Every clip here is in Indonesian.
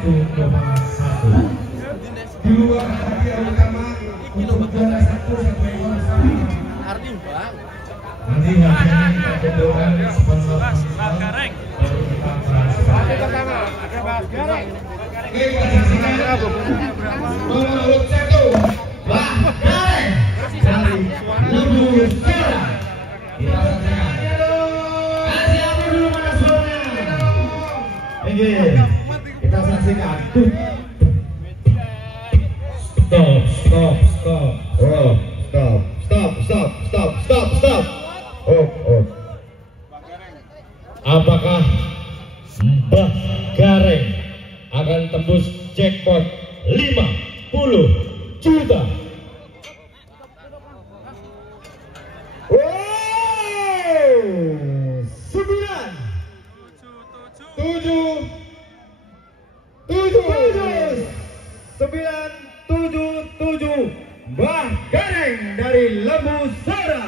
1,1. Di luar hadiah utama untuk juara 1 satu ekor sapi. Nanti hadiahnya kita kumpulkan sponsor Gareng. baru kita transfer. Oke, kita saksikan nomor urut 1 Mbah Gareng dari Lembu Sora. Kita saksikan. Kasih aku dulu mana suaranya. Oke, kita saksikan. Stop. Oh, stop. Oh. Apakah Mbah Gareng akan tembus jackpot 50 juta? Wow, 977 Mbah Gareng dari Lembu Sora.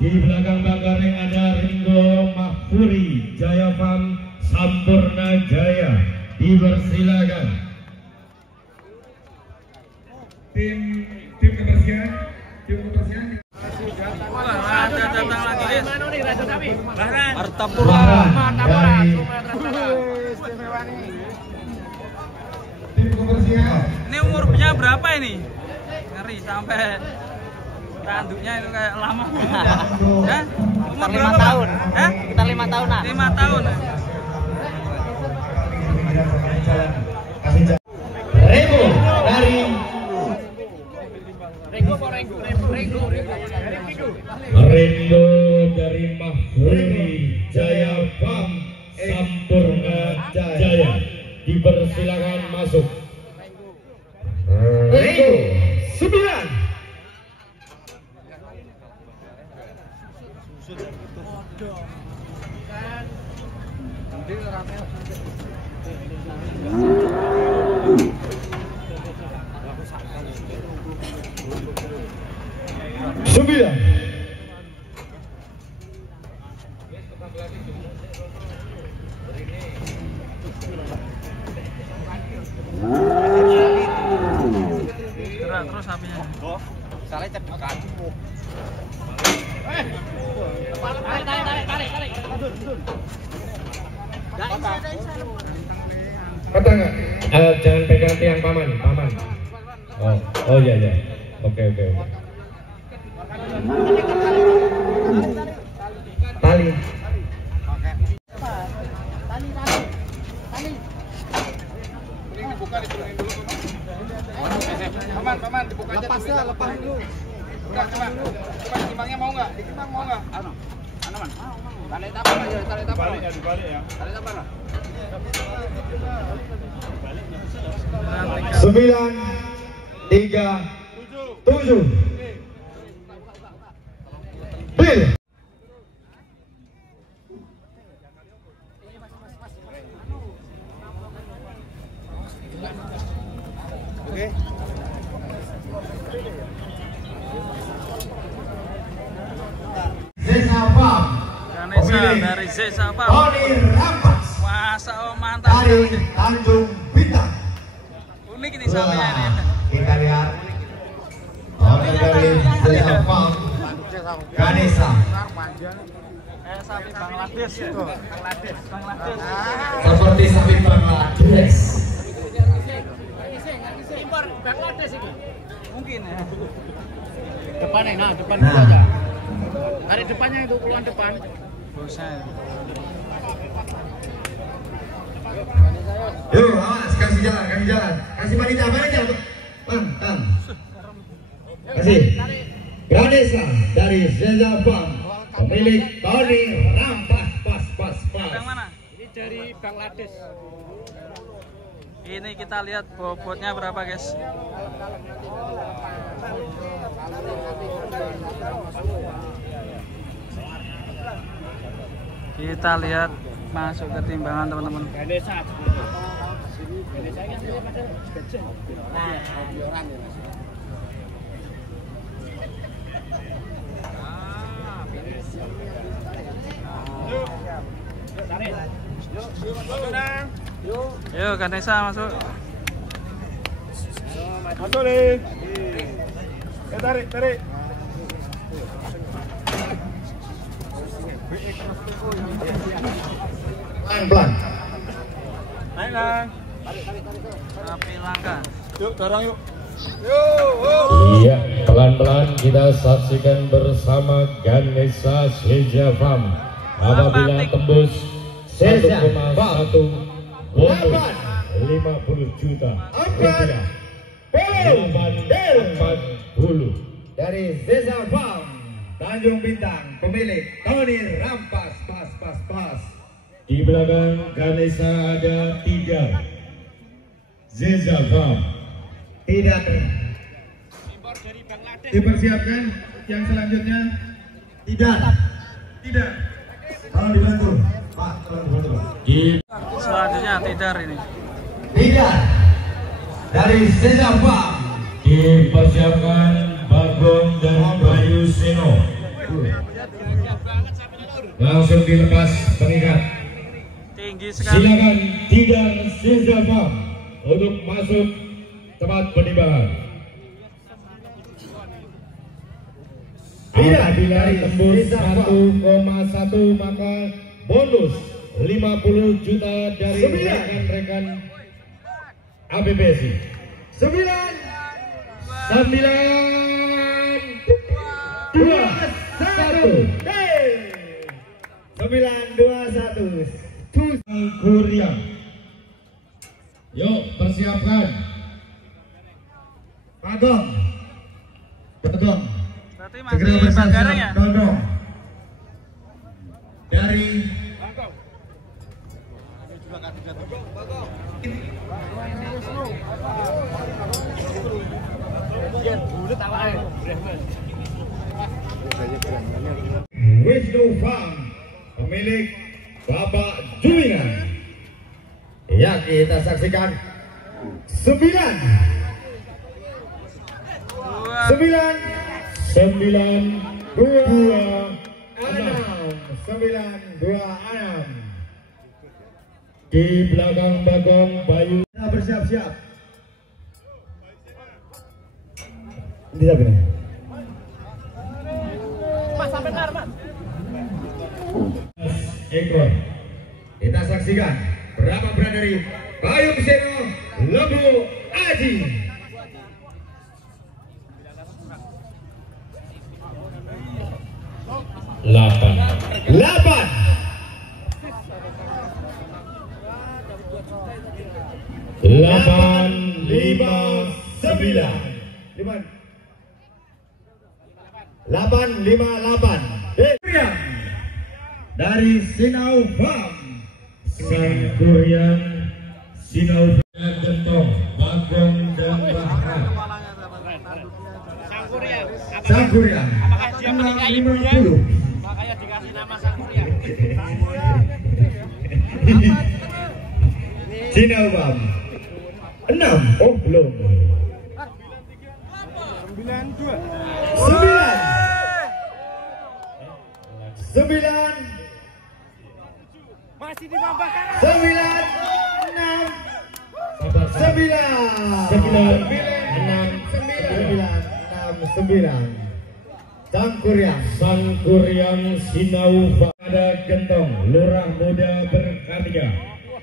Di belakang Mbah Gareng ada Ringo Mahfuri, Jaya Farm, Sampurna Jaya. Dipersilakan. Tim kebersihan. Ada datang lagi guys. Artapura dari tim kebersihan. Ini umurnya berapa ini? Ngeri sampai tanduknya itu kayak lama. Ya? Umur Sekitar 5 berapa? tahun. Hah? Sekitar 5 tahunan. 5 tahun. Rebo dari Rebo dari Mahfuri, Jaya Farm, Sampurna Jaya. Dipersilakan masuk. Rebo 9. Gerak terus apinya. Salah cedekan. Kata nggak? Jangan pegang tiang paman. Oh iya. Oke. Tali. Ini dibuka, diturunin dulu. Paman, dibuka aja. Lepas dulu. Udah, coba ditimbangnya mau nggak? Ditimbang mau nggak? Anu, Man. Tali tapar aja, tali tapar. Dibalik ya. Tali tapar lah. 9, 3, 7. Bil. Oke. Zesa Farm. Ganesha dari Zesa Farm. Tony Rampas Masa mantap. dari Tanjung Bintang. Unik ini sapinya ini. Kita lihat owner dari Zesa Farm, Ganesha. Sapi Bangladesh itu. Bangladesh. Seperti sapi Bangladesh. Impor Bangladesh ini. Mungkin ya. Depannya, depan dulu aja. Tarik depannya itu, keluar depan. Bosan. Yuk, awas, kasih jalan. Kasih panitia. Man. Kasih. Ganesha dari Zesa Farm, pemilik Tony Rampas. Pas. Yang mana? Ini dari Bangladesh. Ini kita lihat bobotnya berapa guys. Kita lihat masuk ke timbangan teman-teman. Ganesha. Ganesha kan dia pada gajah. Nah, orang ya Mas. Tarik. Yuk, Yo, Ganesha masuk. Masuk nih. Tarik, tarik. Pelan-pelan. Naik lang. Tapi langka. Yuk, dorong yuk. Iya, pelan-pelan kita saksikan bersama Ganesha Sejafam. Apabila tembus 1,1 bonus 50 juta rupiah. 40 dari Sejafam Tanjung Bintang, pemilik Tony Rampas, pas. Di belakang Ganesha ada Tidar Sejafam. Tidak dipersiapkan yang selanjutnya. Tidak tolong dibantu Pak, tolong dibantu Pak. Selanjutnya Tidar ini. Tidak dari Sejafam Dipersiapkan Bagong dan Bayu Seno. Langsung dilepas pengikat. Tinggi sekali. Silakan Tidar Sejafam untuk masuk tempat penimbangan. Apabila tembus 1,1 maka bonus 50 juta dari rekan-rekan ABPSI. 921 Kuriang. Yuk persiapkan. Bagong Berarti segera masih Manggarai ya? bersiap dong dari Wisnu Farm, pemilik Bapak Juminan. Ya, kita saksikan 9 926 di belakang Bagong Bayu. Kita bersiap-siap. Ini siapa nih? Mas, sampai ntar, Mas. Ekor. Kita saksikan berapa berat dari Bayu Seno Lembu Aji. 8 dari Sinau Farm. Sangkuriang Sinau Gentong Bagong dan Bahar. Sangkuriang. Apakah dia menikahi ibunya? 50. Makanya dikasih nama Sangkuriang. Sinau Farm 6. Oh belum. 9 Masih ditambahkan. 9 Sangkuriang Sinau ada Gentong Lurah Muda Berkarya.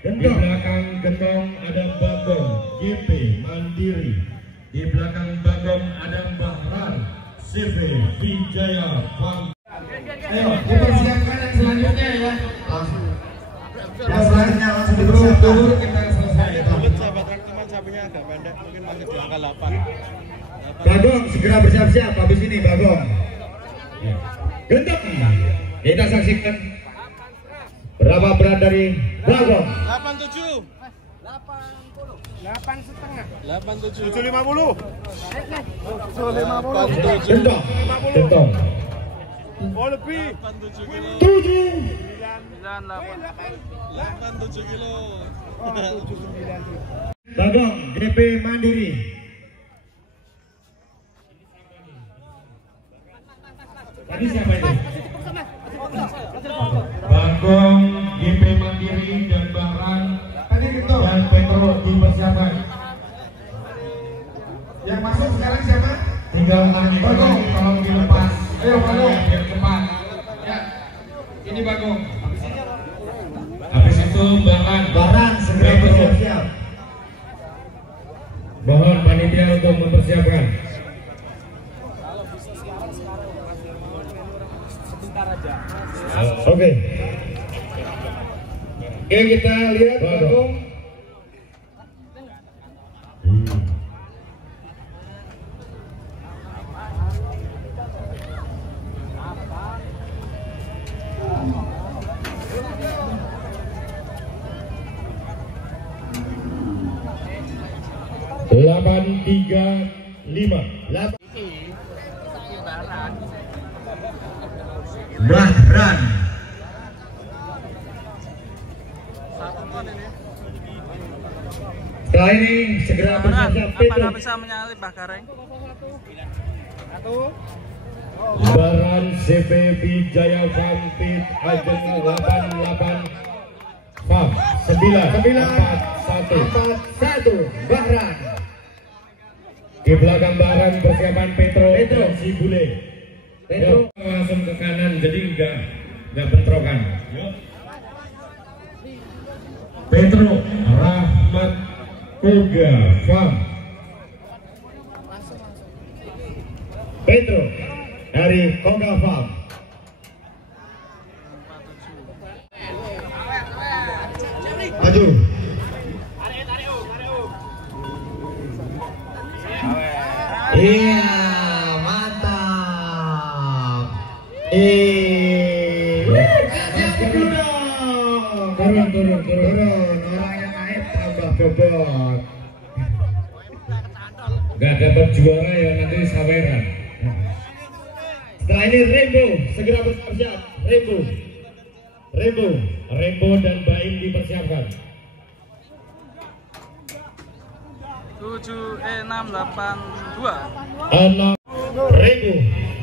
Di belakang Gentong ada Bagong GP Mandiri. Di belakang Bagong ada Bahran CV Wijaya Farm. Ayo dipersiapkan yang selanjutnya ya. Yang selanjutnya langsung dipersiapkan. Kita selesai. Sahabat teman sapinya agak pendek, mungkin masih di angka 8. Bagong segera bersiap-siap habis ini Bagong. Gentong. Kita saksikan berapa berat dari Bagong. 87. 750. Gentong Oh lebih. 7 87 kilo. Bagong GP Mandiri. Tadi siapa itu? Bagong GP Mandiri dan Bahran. Tadi Gentong. masuk sekarang siapa? Tinggal Bagong, tolong dilepas. Ayo Bagong, biar cepat. Ya, ini Bagong. Habis itu Baran segera bersiap-siap. Mohon panitia untuk mempersiapkan. Oke, kita lihat Bagong. Delapan tiga lima. Bahran. Setelah ini segera bersiap-siap Petro. Apa bisa menyalip Mbah Gareng? Baran CP Wijaya Vampit Ajeng 88 Fam 941 Bahran. Di belakang Baran persiapan Petro dan si Bule. Petro langsung ke kanan jadi enggak bentrokan. Petro Rahmat Koga Fam. Petro dari Koga Fam. Maju. Iya, mantap. Turun. Orang yang naik tambah bobot. Gak dapat juara ya nanti saweran. Setelah ini Rainbow segera bersiap. Rainbow dan Baim dipersiapkan. 7682. Rainbow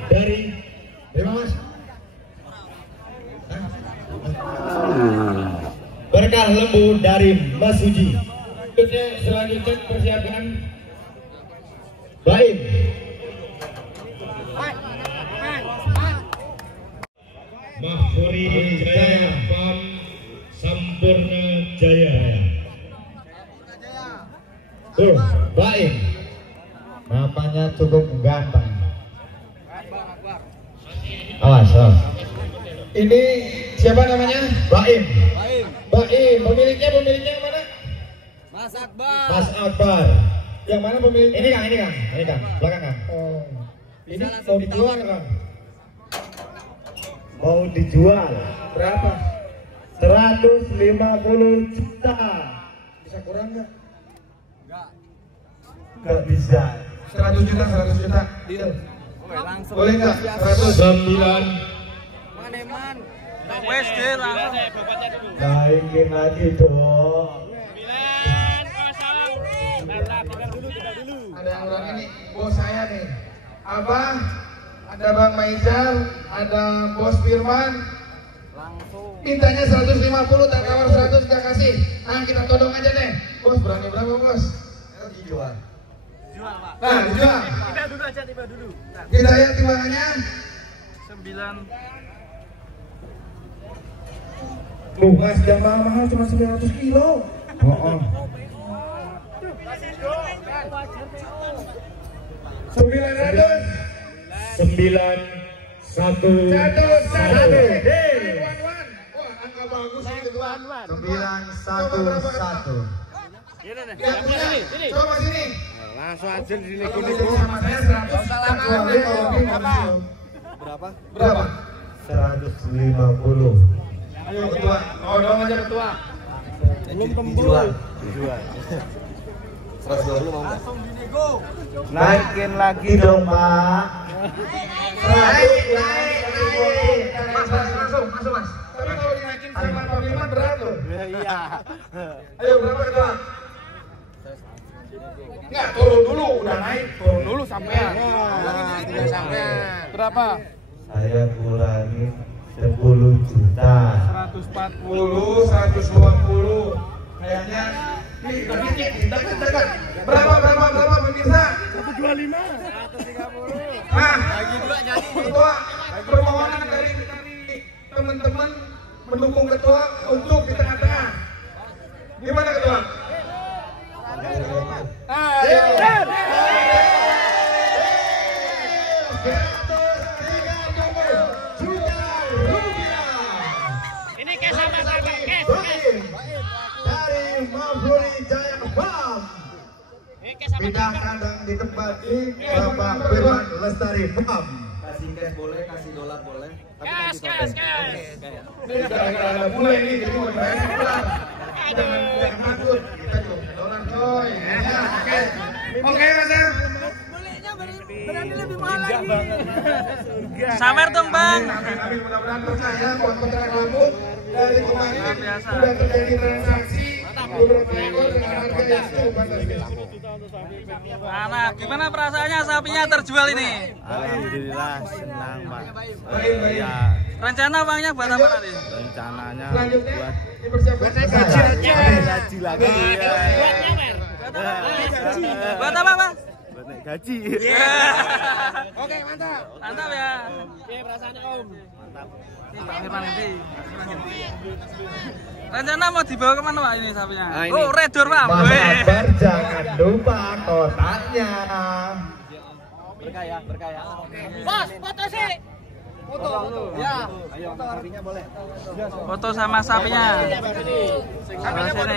dari Mas Berkah Lembu dari Mas Suji. Selanjutnya persiapkan Baim. Mahfuri Jaya Pam Sampurna Jaya. Tuh, Baim. Namanya cukup ganteng. Awas. Ini siapa namanya? Baim. Pemiliknya mana? Mas Akbar. Mas Akbar. Yang mana pemiliknya? Ini Kang. Belakang Kang. Oh. Ini mau dijual Kang? Mau dijual. Berapa? 150 juta. Bisa kurang nggak? Nggak bisa. 100 juta. Deal. Langsung. Boleh nggak? 9 Man. Wes deh langsung. naikin lagi dong. Ada yang orang ini bos saya nih. Abah, ada Bang Maizal, ada Bos Firman. Langsung. Mintanya 150, tak tawar 100 gak kasih. Nah kita todong aja deh. Bos berani berapa bos? Dijual. Jual, Pak. Nah dijual. Tiba dulu. Kita lihat timbangannya. 9. Mas jam mahal cuma 900 kilo. Oh. 900. 911. Wah, angka bagus itu tuan. 911. Gini nih. Ya, sini. Coba sini. Langsung aja di sini. Kalau gitu sama saya 100. Berapa? 150. Ayo ketua. Oh, dong aja ketua. Belum tembus. Dijual. 120 mau langsung dinego. Naikin lagi dong, Pak. Naik. Masuk, Mas. Tapi kalau dinaikin sama Pak Firman berat loh. Iya. Ayo berapa ketua? Enggak, turun dulu, udah naik. Turun dulu sampean. Nah, tidak sampean. Berapa? Saya kurangi 10 juta. 140, 120. Kayaknya nih, dekat. Berapa pemirsa? ketua, permohonan dari teman-teman mendukung ketua untuk di tengah-tengah. Gimana ketua? Ini kes sama kes. Dari Mafuri Jaya Farm. Pindah kandang di tempat di Bapak Firman Lestari Farm. Kasih cash boleh, kasih dolar boleh. Kes. Gara-gara ada bule ini, jadi mau dibayar dolar. Jangan takut, kita juga dolar coy. Ya, oke Mas. Berani lebih mahal lagi. Sabar dong Bang. Kami mudah-mudahan percaya buat peternak rambut dari kemarin sudah terjadi transaksi beberapa ekor dengan harga yang cukup fantastis. Anak, gimana perasaannya sapinya terjual ini? Alhamdulillah senang Pak. Baik. Ya Rencana uangnya buat apa nanti? rencananya Selanjutnya buat dipersiapkan gaji lagi. Buat apa Bang? Buat naik gaji. Oke mantap. Mantap ya. Perasaannya Om. Rencana mau dibawa kemana Pak ini sapinya? Ini. Oh redor Pak. Kabar jangan lupa kotaknya. Berkah ya. Bos, foto sih. Foto. Ya. Ayo sapinya boleh. Foto sama sapinya. Sebelah sini. Kotaknya mana?